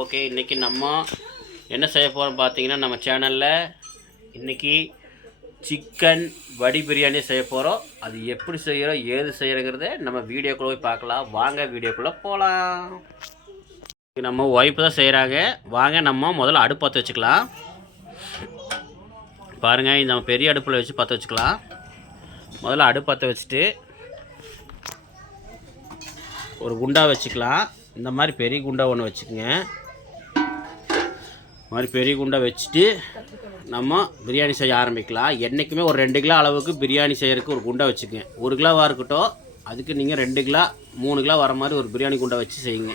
Okay, இன்றைக்கி நம்ம என்ன செய்ய போகிறோம் பார்த்தீங்கன்னா, நம்ம சேனலில் இன்றைக்கி சிக்கன் வடி பிரியாணி செய்ய போகிறோம். அது எப்படி செய்கிறோம், ஏது செய்கிறங்கிறத நம்ம வீடியோக்குள்ளே போய் பார்க்கலாம். வாங்க வீடியோக்குள்ளே போகலாம். நம்ம ஒய்ஃப் தான் செய்கிறாங்க. வாங்க நம்ம முதல்ல அடுப்பு பற்ற வச்சுக்கலாம். பாருங்கள், இந்த நம்ம பெரிய அடுப்பில் வச்சு பற்ற வச்சுக்கலாம். முதல்ல அடுப்பு பற்ற வச்சுட்டு ஒரு குண்டா வச்சுக்கலாம். இந்த மாதிரி பெரிய குண்டா ஒன்று வச்சுக்கோங்க. மாதிரி பெரிய குண்டை வச்சுட்டு நம்ம பிரியாணி செய்ய ஆரம்பிக்கலாம். என்றைக்குமே ஒரு 2 கிலோ அளவுக்கு பிரியாணி செய்கிறதுக்கு ஒரு குண்டை வச்சுக்கோங்க. 1 கிலோவாக இருக்கட்டும், அதுக்கு நீங்கள் 2 கிலோ 3 கிலோ வர மாதிரி ஒரு பிரியாணி குண்டை வச்சு செய்யுங்க.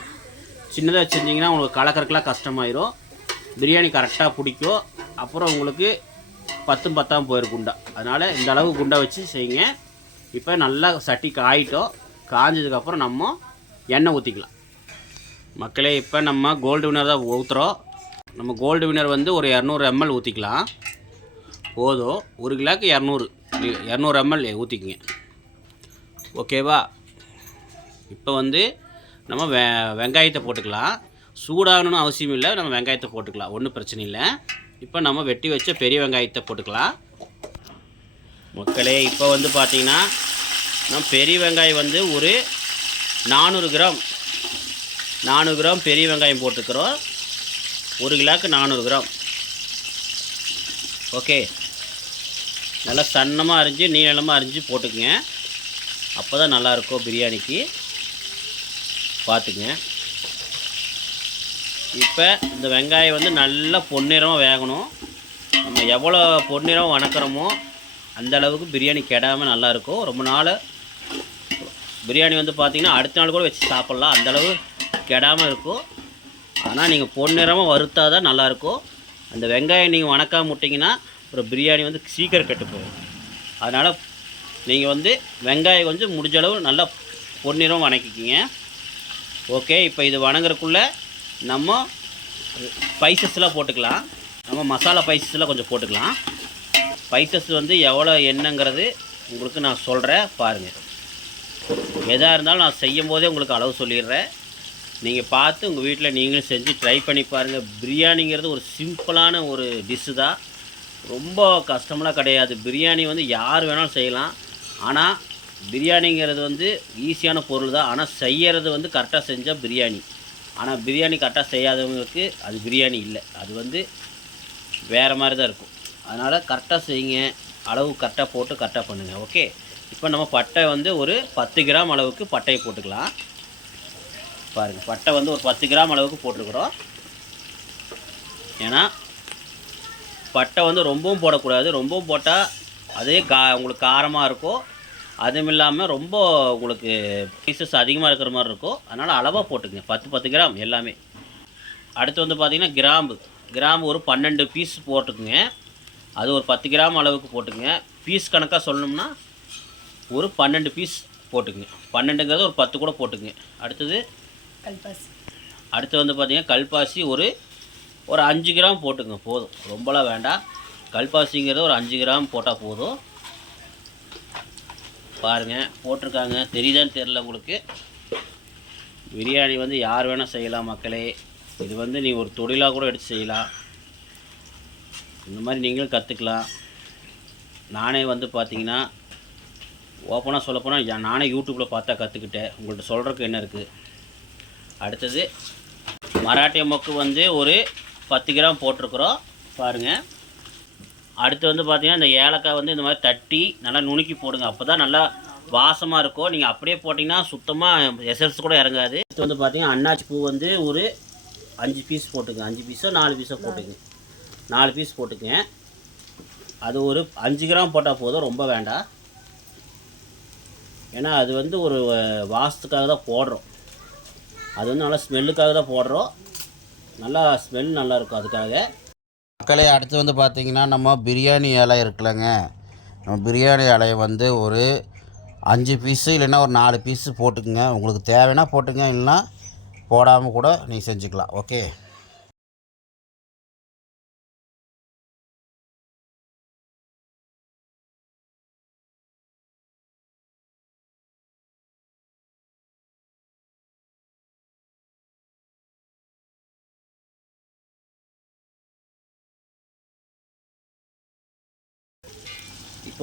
சின்னதாக செஞ்சிங்கன்னா உங்களுக்கு கலக்கறக்கெலாம் கஷ்டமாயிரும். பிரியாணி கரெக்டாக பிடிக்கும். அப்புறம் உங்களுக்கு 10 பத்தாமல் போயிடும் குண்டா. அதனால் இந்த அளவு குண்டை வச்சு செய்யுங்க. இப்போ நல்லா சட்டி காயிட்டோம். காஞ்சதுக்கப்புறம் நம்ம எண்ணெய் ஊற்றிக்கலாம். மக்களே, இப்போ நம்ம கோல்டு வினர் தான் ஊற்றுறோம். நம்ம கோல்டு வினர் வந்து ஒரு 200 ml ஊற்றிக்கலாம். போதும். 1 கிலோக்கு 200 ml ஊற்றிக்குங்க. ஓகேவா? இப்போ வந்து நம்ம வெங்காயத்தை போட்டுக்கலாம். சூடாகணும்னு அவசியம் இல்லை, நம்ம வெங்காயத்தை போட்டுக்கலாம், ஒன்றும் பிரச்சனை இல்லை. இப்போ நம்ம வெட்டி வச்ச பெரிய வெங்காயத்தை போட்டுக்கலாம். மக்களே, இப்போ வந்து பார்த்திங்கன்னா நம்ம பெரிய வெங்காயம் வந்து ஒரு 400 கிராம் பெரிய வெங்காயம் போட்டுக்கிறோம். 1 கிலோக்கு 400 கிராம். ஓகே, நல்லா சன்னமாக அரிஞ்சு நீளமாக அரிஞ்சு போட்டுக்குங்க. அப்போ தான் நல்லாயிருக்கும் பிரியாணிக்கு. பார்த்துக்குங்க. இப்போ இந்த வெங்காயம் வந்து நல்லா பொன்னிறமாக வேகணும். நம்ம எவ்வளோ பொன்னிறம் வணக்கிறோமோ அந்த அளவுக்கு பிரியாணி கெடாமல் நல்லாயிருக்கும். ரொம்ப நாள் பிரியாணி வந்து பார்த்திங்கன்னா அடுத்த நாள் கூட வச்சு சாப்பிட்லாம், அந்தளவு கெடாமல் இருக்கும். ஆனால் நீங்கள் பொன்னிறமாக வறுத்தா தான் நல்லாயிருக்கும். அந்த வெங்காயம் நீங்கள் வணக்காம விட்டிங்கன்னா அப்புறம் பிரியாணி வந்து சீக்கிரம் கெட்டு போகும். அதனால் நீங்கள் வந்து வெங்காயம் கொஞ்சம் முடிஞ்ச அளவு நல்லா பொன்னிறம் வணக்கிக்கிங்க. ஓகே, இப்போ இது வணங்குறதுக்குள்ளே நம்ம ஸ்பைசஸ்லாம் போட்டுக்கலாம். நம்ம மசாலா ஸ்பைசஸ்லாம் கொஞ்சம் போட்டுக்கலாம். ஸ்பைசஸ் வந்து எவ்வளோ என்னங்கிறது உங்களுக்கு நான் சொல்கிறேன், பாருங்கள். எதாக இருந்தாலும் நான் செய்யும் போதே உங்களுக்கு அளவு சொல்லிடுறேன். நீங்கள் பார்த்து உங்கள் வீட்டில் நீங்களும் செஞ்சு ட்ரை பண்ணி பாருங்கள். பிரியாணிங்கிறது ஒரு சிம்பிளான ஒரு டிஷ்ஷு தான், ரொம்ப கஷ்டமெலாம் கிடையாது. பிரியாணி வந்து யார் வேணாலும் செய்யலாம். ஆனால் பிரியாணிங்கிறது வந்து ஈஸியான பொருள் தான். ஆனால் செய்கிறது வந்து கரெக்டாக செஞ்சால் பிரியாணி. ஆனால் பிரியாணி கரெக்டாக செய்யாதவங்களுக்கு அது பிரியாணி இல்லை, அது வந்து வேறு மாதிரி தான் இருக்கும். அதனால் கரெக்டாக செய்யுங்க, அளவு கரெக்டாக போட்டு கரெக்டாக பண்ணுங்கள். ஓகே, இப்போ நம்ம பட்டை வந்து ஒரு 10 கிராம் அளவுக்கு பட்டையை போட்டுக்கலாம். பாருங்கள், பட்டை வந்து ஒரு 10 கிராம் அளவுக்கு போட்டிருக்கிறோம். ஏன்னா பட்டை வந்து ரொம்பவும் போடக்கூடாது. ரொம்பவும் போட்டால் அதே உங்களுக்கு காரமாக இருக்கும். அதுவும் இல்லாமல் ரொம்ப உங்களுக்கு பீசஸ் அதிகமாக இருக்கிற மாதிரி இருக்கும். அதனால் அளவாக போட்டுக்குங்க, 10 கிராம் எல்லாமே. அடுத்து வந்து பார்த்திங்கன்னா கிராம்பு ஒரு 12 பீஸ் போட்டுக்குங்க. அது ஒரு 10 கிராம் அளவுக்கு போட்டுக்குங்க. பீஸ் கணக்காக சொல்லணும்னா ஒரு 12 பீஸ் போட்டுக்குங்க. 12ங்கிறது ஒரு 10 கூட போட்டுக்குங்க. அடுத்து வந்து பார்த்திங்கன்னா கல்பாசி ஒரு 5 கிராம் போட்டுங்க, போதும். ரொம்பலாம் வேண்டாம். கல்பாசிங்கிறது ஒரு 5 கிராம் போட்டால் போதும். பாருங்கள், போட்டிருக்காங்க, தெரியுதான்னு தெரில உங்களுக்கு. பிரியாணி வந்து யார் வேணால் செய்யலாம் மக்களே. இது வந்து நீ ஒரு தொழிலாக கூட எடுத்து செய்யலாம். இந்த மாதிரி நீங்களும் கற்றுக்கலாம். நானே வந்து பார்த்திங்கன்னா ஓப்பனாக சொல்லப்போனால் நானே யூடியூப்பில் பார்த்தா கற்றுக்கிட்டேன். உங்கள்கிட்ட சொல்கிறதுக்கு என்ன இருக்குது. அடுத்தது மராட்டிய மொக்கு வந்து ஒரு 10 கிராம் போட்டிருக்குறோம், பாருங்கள். அடுத்து வந்து பார்த்திங்கன்னா இந்த ஏலக்காய் வந்து இந்த மாதிரி தட்டி நல்லா நுணுக்கி போடுங்க. அப்போ தான் நல்லா வாசமாக இருக்கும். நீங்கள் அப்படியே போட்டிங்கன்னா சுத்தமாக எசன்ஸ் கூட இறங்காது. அடுத்து வந்து பார்த்திங்கன்னா அன்னாச்சி பூ வந்து ஒரு 5 பீஸ் போட்டுங்க. 5 பீஸோ 4 பீஸோ போட்டுங்க. 4 பீஸ் போட்டுக்குங்க. அது ஒரு 5 கிராம் போட்டால் போதும், ரொம்ப வேண்டாம். ஏன்னா அது வந்து ஒரு வாசத்துக்காக தான் போடுறோம். அது வந்து நல்லா ஸ்மெல்லுக்காக தான் போடுறோம். நல்லா ஸ்மெல் நல்லாயிருக்கும் அதுக்காக. மக்களே, அடுத்து வந்து பார்த்திங்கன்னா நம்ம பிரியாணி இலை இருக்குல்லங்க, நம்ம பிரியாணி இலையை வந்து ஒரு 5 பீஸு இல்லைன்னா ஒரு 4 பீஸு போட்டுக்குங்க. உங்களுக்கு தேவைன்னா போட்டுங்க, இல்லைன்னா போடாமல் கூட நீங்கள் செஞ்சுக்கலாம். ஓகே.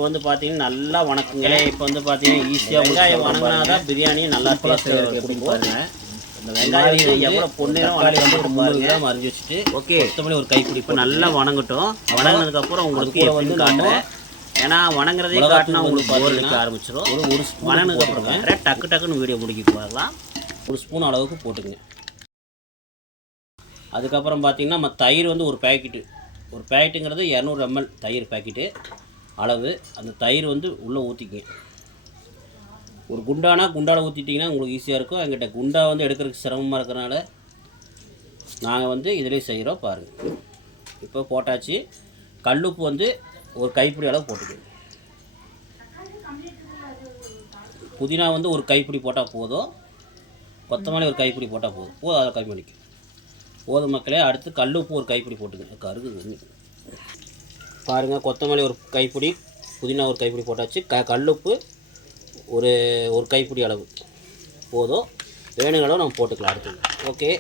இப்போ வந்து பார்த்தீங்கன்னா நல்லா வணக்குங்க. இப்போ வந்து பார்த்தீங்கன்னா ஈஸியாக வெங்காயம் வணங்கினா தான் பிரியாணி நல்லா டேஸ்ட்டாக எப்படி பாருங்க. இந்த வெங்காயம் எவ்வளோ பொன்னிறம் வந்து ஒரு 3 கிராம் அரிஞ்சு வச்சுட்டு ஓகே மொத்தமே ஒரு கைப்பிடி இப்போ நல்லா வணங்கட்டும். வணங்கினதுக்கப்புறம் உங்களுக்கு வந்து காட்டுறேன். ஏன்னா வணங்குறதே காட்டினா உங்களுக்கு போர் அடிக்க ஆரம்பிச்சிடும். ஒரு ஸ்பூன் வணங்கினதுக்கப்புறம் காட்டுறேன். டக்குன்னு வீடியோ முடிக்கிட்டு வரலாம். ஒரு ஸ்பூன் அளவுக்கு போட்டுங்க. அதுக்கப்புறம் பார்த்தீங்கன்னா நம்ம தயிர் வந்து ஒரு பேக்கெட்டுங்கிறது 200 ml தயிர் பேக்கெட்டு அளவு. அந்த தயிர் வந்து உள்ளே ஊற்றிக்குங்க. ஒரு குண்டால ஊற்றிட்டிங்கன்னா உங்களுக்கு ஈஸியாக இருக்கும். எங்கிட்ட குண்டா வந்து எடுக்கிறதுக்கு சிரமமாக இருக்கிறனால நாங்கள் வந்து இதிலே செய்கிறோம் பாருங்கள். இப்போ போட்டாச்சு. கல்லுப்பு வந்து ஒரு கைப்பிடி அளவு போட்டுக்கோங்க. புதினா வந்து ஒரு கைப்பிடி போட்டால் போதும். கொத்தமல்லி ஒரு கைப்பிடி போட்டால் போதும். அதை கைப்பிடிக்கு போதும் மக்களே. அடுத்து கல்லுப்பு ஒரு கைப்பிடி போட்டுக்கோங்க. கருகு பாருங்கள். கொத்தமல்லி ஒரு கைப்பிடி, புதினா ஒரு கைப்பிடி போட்டாச்சு. கல்லுப்பு ஒரு கைப்பிடி அளவு போதும். வேணுங்கிற அளவு நம்ம போட்டுக்கலாம் அடுத்தது. ஓகே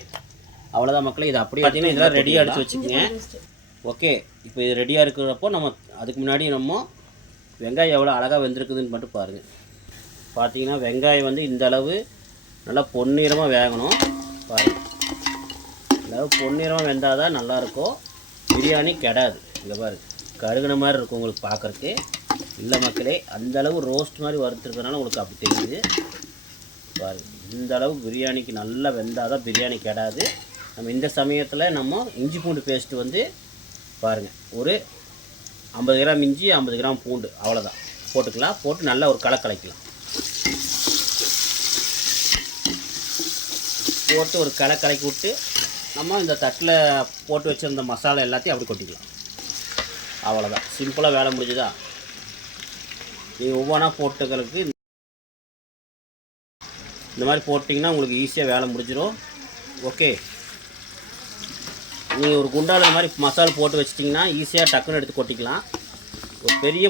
அவ்வளோதான் மக்களே. இது அப்படியே பார்த்தீங்கன்னா இதெல்லாம் ரெடியாக எடுத்து வச்சுக்கோங்க. ஓகே இப்போ இது ரெடியாக இருக்கிறப்போ நம்ம அதுக்கு முன்னாடி நம்ம வெங்காயம் எவ்வளோ அழகாக வெந்திருக்குதுன்னு மட்டும் பாருங்கள். பார்த்தீங்கன்னா வெங்காயம் வந்து இந்த அளவு நல்லா பொன்னிறமாக வேகணும் பாருங்கள். அதாவது பொன்னிறமாக வெந்தால் தான் நல்லாயிருக்கும். பிரியாணி கெடாது. இங்கே பாருங்க கருகின மாதிரி இருக்கும் உங்களுக்கு பார்க்குறக்கு. இல்லை மக்களே அந்தளவு ரோஸ்ட் மாதிரி வறுத்துருக்கனால உங்களுக்கு அப்படி தெரியுது பாருங்கள். இந்த அளவு பிரியாணிக்கு நல்லா வெந்தால் தான் பிரியாணி கெடாது. நம்ம இந்த சமயத்தில் நம்ம இஞ்சி பூண்டு பேஸ்ட்டு வந்து பாருங்கள் ஒரு 50 கிராம் இஞ்சி 50 கிராம் பூண்டு அவ்வளோதான் போட்டுக்கலாம். போட்டு நல்லா ஒரு கலக்கலாம். போட்டு ஒரு கலக்கி விட்டு நம்ம இந்த தட்டில் போட்டு வச்சுருந்த மசாலா எல்லாத்தையும் அப்படி கொட்டிக்கலாம். அவ்வளோதான் சிம்பிளாக வேலை முடிஞ்சுதா. நீங்கள் ஒவ்வொன்றா போட்டுக்கிறதுக்கு இந்த மாதிரி போட்டிங்கன்னா உங்களுக்கு ஈஸியாக வேலை முடிஞ்சிடும். ஓகே நீங்கள் ஒரு குண்டால் இந்த மாதிரி மசாலா போட்டு வச்சிட்டிங்கன்னா ஈஸியாக டக்குன்னு எடுத்து கொட்டிக்கலாம். ஒரு பெரிய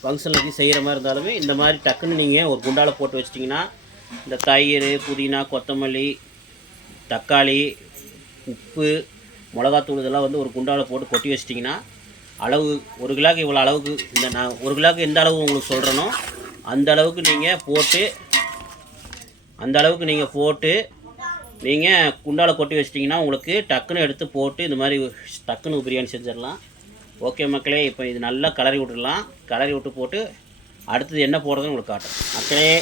ஃபங்க்ஷனுக்கு செய்கிற மாதிரி இருந்தாலுமே இந்த மாதிரி டக்குன்னு நீங்கள் ஒரு குண்டால் போட்டு வச்சிட்டிங்கன்னா இந்த தயிர், புதினா, கொத்தமல்லி, தக்காளி, உப்பு, மிளகாத்தூள் இதெல்லாம் வந்து ஒரு குண்டாவில் போட்டு கொட்டி வச்சிட்டிங்கன்னா அளவு 1 கிலோக்கு இவ்வளோ அளவுக்கு நான் 1 கிலோக்கு எந்த அளவு உங்களுக்கு சொல்கிறேனோ அந்த அளவுக்கு நீங்கள் போட்டு நீங்கள் குண்டாவில் கொட்டி வச்சிட்டிங்கன்னா உங்களுக்கு டக்குன்னு எடுத்து போட்டு இந்த மாதிரி டக்குன்னு பிரியாணி செஞ்சிடலாம். ஓகே மக்களே இப்போ இது நல்லா கலரி விட்டுடலாம். கலரி விட்டு போட்டு அடுத்தது என்ன போடுறதுன்னு உங்களுக்கு காட்டுறேன். மக்களே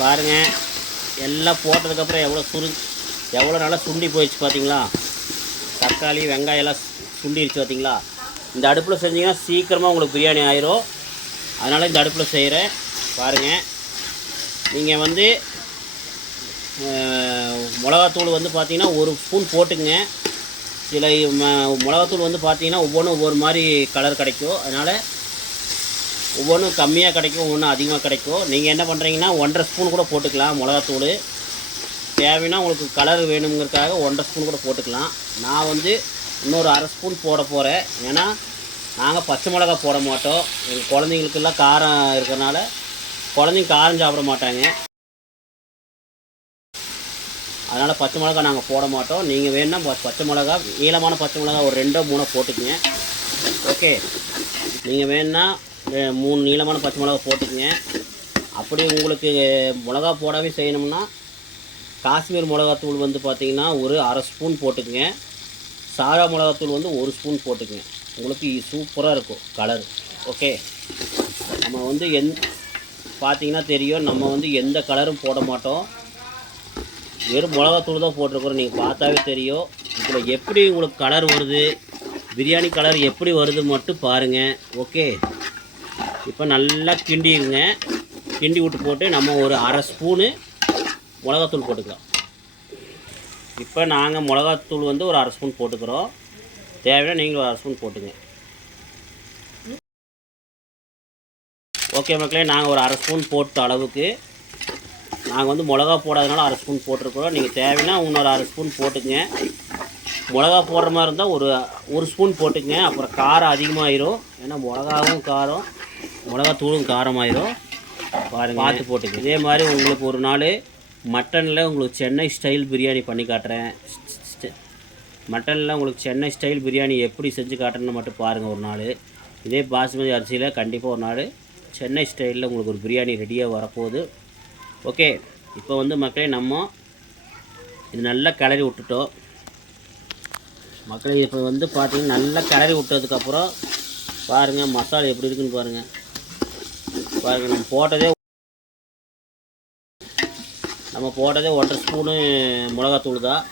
பாருங்கள் எல்லாம் போட்டதுக்கப்புறம் எவ்வளோ நல்லா சுண்டி போயிடுச்சு பார்த்தீங்களா. தக்காளி வெங்காயம் எல்லாம் சுண்டிடுச்சு பார்த்தீங்களா. இந்த அடுப்பில் செஞ்சிங்கன்னா சீக்கிரமாக உங்களுக்கு பிரியாணி ஆயிரும். அதனால் இந்த அடுப்பில் செய்கிறேன் பாருங்கள். நீங்கள் வந்து மிளகாத்தூள் வந்து பார்த்தீங்கன்னா 1 ஸ்பூன் போட்டுங்க. சில மிளகாத்தூள் வந்து பார்த்தீங்கன்னா ஒவ்வொன்றும் ஒவ்வொரு மாதிரி கலர் கிடைக்கும். அதனால் ஒவ்வொன்றும் கம்மியாக கிடைக்கும், ஒவ்வொன்றும் அதிகமாக கிடைக்கும். நீங்கள் என்ன பண்ணுறீங்கன்னா 1.5 ஸ்பூன் கூட போட்டுக்கலாம் மிளகாத்தூள். தேவைன்னா உங்களுக்கு கலர் வேணுங்கிறதுக்காக 1.5 ஸ்பூன் கூட போட்டுக்கலாம். நான் வந்து இன்னொரு 1/2 ஸ்பூன் போட போகிறேன். ஏன்னா நாங்கள் பச்சை மிளகா போட மாட்டோம். எங்கள் குழந்தைங்களுக்கெல்லாம் காரம் இருக்கிறனால குழந்தைங்க காரம் சாப்பிட மாட்டாங்க. அதனால் பச்சை மிளகா நாங்கள் போட மாட்டோம். நீங்கள் வேணுன்னா பச்சை மிளகா நீளமான பச்சை மிளகா ஒரு 2-3 போட்டுக்குங்க. ஓகே நீங்கள் வேணுன்னா 3 நீளமான பச்சை மிளகா போட்டுக்குங்க. அப்படி உங்களுக்கு மிளகா போடாமே செய்யணும்னா காஷ்மீர் மிளகாத்தூள் வந்து பார்த்திங்கன்னா ஒரு 1/2 ஸ்பூன் போட்டுக்குங்க. சாதா மிளகாத்தூள் வந்து 1 ஸ்பூன் போட்டுக்குங்க. உங்களுக்கு சூப்பராக இருக்கும் கலர். ஓகே நம்ம வந்து பார்த்தீங்கன்னா தெரியும் நம்ம வந்து எந்த கலரும் போட மாட்டோம். வெறும் மிளகாத்தூள் தான் போட்டிருக்கிறோம். நீங்கள் பார்த்தாவே தெரியும். இதில் எப்படி உங்களுக்கு கலர் வருது, பிரியாணி கலர் எப்படி வருது மட்டும் பாருங்கள். ஓகே இப்போ நல்லா கிண்டிடுங்க. கிண்டி விட்டு போட்டு நம்ம ஒரு 1/2 ஸ்பூனு மிளகாத்தூள் போட்டுக்கலாம். இப்போ நாங்கள் மிளகாத்தூள் வந்து ஒரு 1/2 ஸ்பூன் போட்டுக்கிறோம். தேவைன்னா நீங்களும் 1/2 ஸ்பூன் போட்டுங்க. ஓகே மக்களே நாங்கள் ஒரு 1/2 ஸ்பூன் போட்ட அளவுக்கு நாங்கள் வந்து மிளகா போடாதனால 1/2 ஸ்பூன் போட்டிருக்கிறோம். நீங்கள் தேவைன்னா இன்னொரு 1/2 ஸ்பூன் போட்டுக்குங்க. மிளகா போடுற மாதிரி இருந்தால் ஒரு ஸ்பூன் போட்டுக்குங்க. அப்புறம் காரம் அதிகமாகிடும். ஏன்னா மிளகாவும் காரம், மிளகாத்தூளும் காரமாயிரும். பாருங்கள் பார்த்து போட்டுங்க. இதே மாதிரி உங்களுக்கு ஒரு நாள் மட்டனில் உங்களுக்கு சென்னை ஸ்டைல் பிரியாணி பண்ணி காட்டுறேன். மட்டனில் உங்களுக்கு சென்னை ஸ்டைல் பிரியாணி எப்படி செஞ்சு காட்டுறேன்னு மட்டும் பாருங்கள் ஒரு நாள். இதே பாசுமதி அரிசியில் கண்டிப்பாக ஒரு நாள் சென்னை ஸ்டைலில் உங்களுக்கு ஒரு பிரியாணி ரெடியாக வரப்போகுது. ஓகே, இப்போ வந்து மக்களே நம்ம இது நல்லா கிளறி விட்டுட்டோம். மக்களே இப்போ வந்து பார்த்தீங்கன்னா நல்லா கிளறி விட்டதுக்கப்புறம் பாருங்கள் மசாலா எப்படி இருக்குன்னு பாருங்கள். நம்ம போட்டதே 1.5 ஸ்பூனு மிளகாத்தூள் தான்.